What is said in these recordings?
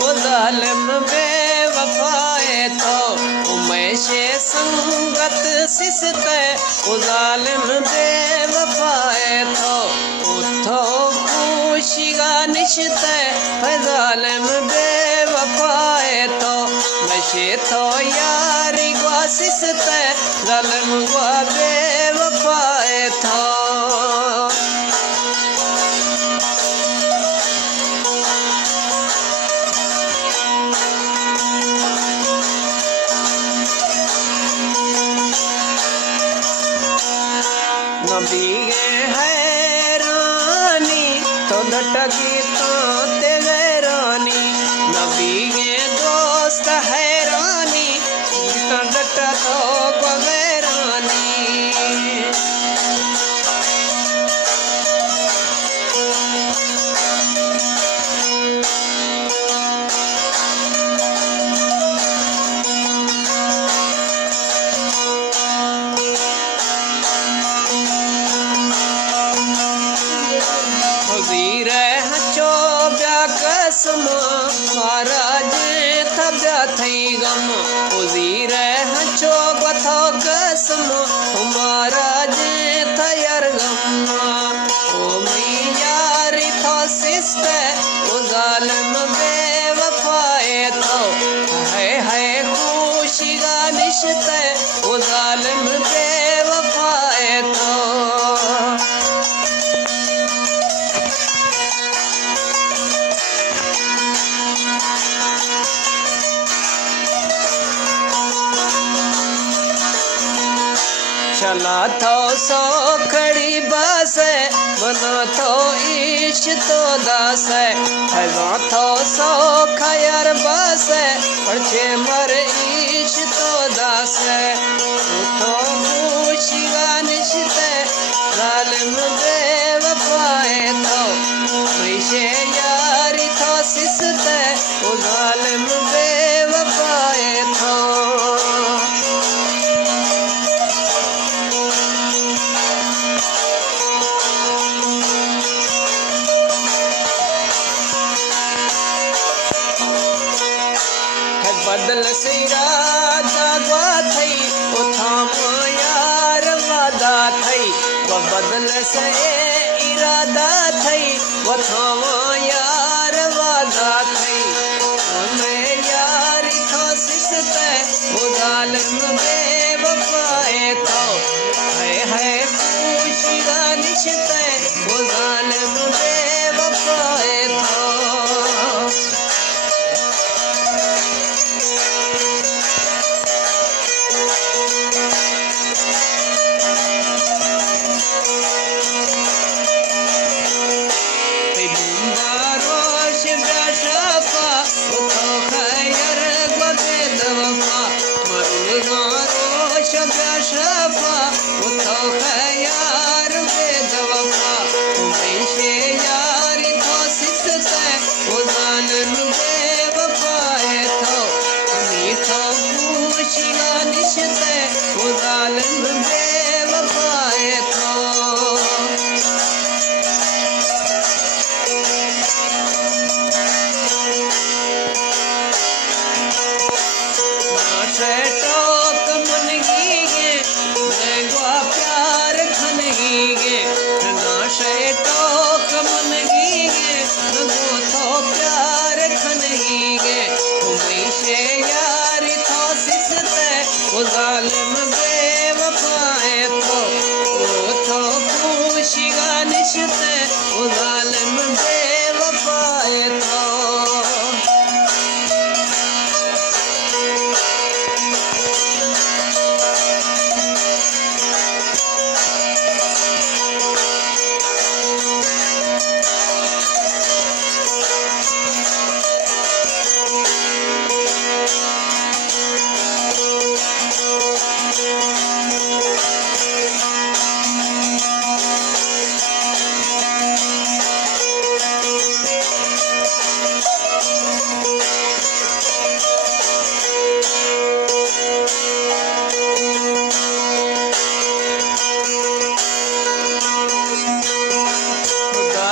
वो जालिम बेवफाए तो उमेशे संगत सिसते वो जालिम बेवफाए तो उठो खुशिगा निशते है जालिम बेवफाए तो नशे तो यारी गवा सिसते जालिम गवा बेवफाए तो नबी हैरानी तो लटकी तो ते गैरानी नबी दोस्त हैरानी तो डटा तो गैरानी महाराज थब्या थई गम उजीर हचो गथो कसम महाराज थयर गम ओ मी यारी थो सिस्ते ओ जालिम बेवफाए थो है खुशिगा निशते ओ जालिम बेवफाए थो चला थो सो खड़ी बस मना थो इश्क तो दास हजा थो सो खयर बस पछे मर इश्क तो दास उठो खुशिगा निशते जालिम बेवफाए तो मैशे यारी थो सिसते ओ जालिम बेवफाए तो बदल से इरादा गवा थई ओ थामा यार वादा थई वो बदल से इरादा थई वो थामा यार वादा थई हमें यार थो सिसते वो जालिम बेवफाए तो है खुशिगा निशते वो जालिम बेवफाए तो जालिम बेवफाए तो खुशिगा निशते ओ जालिम बेवफाए तो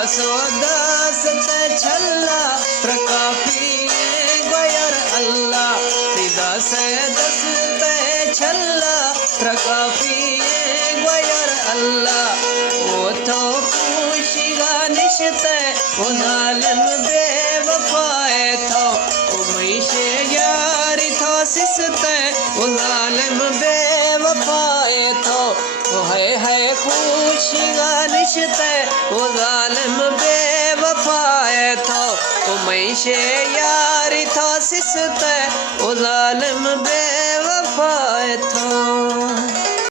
सो दस छल्ला प्रकाफी ते ओ जालिम बेवफाए थो उमैशे यारी थो सिसते ओ जालिम बेवफाए थो ओ है खुशी गानिशते ओ जालिम बेवफाए थो उमैशे यारी थो सिसते ओ जालिम बेवफाए थो।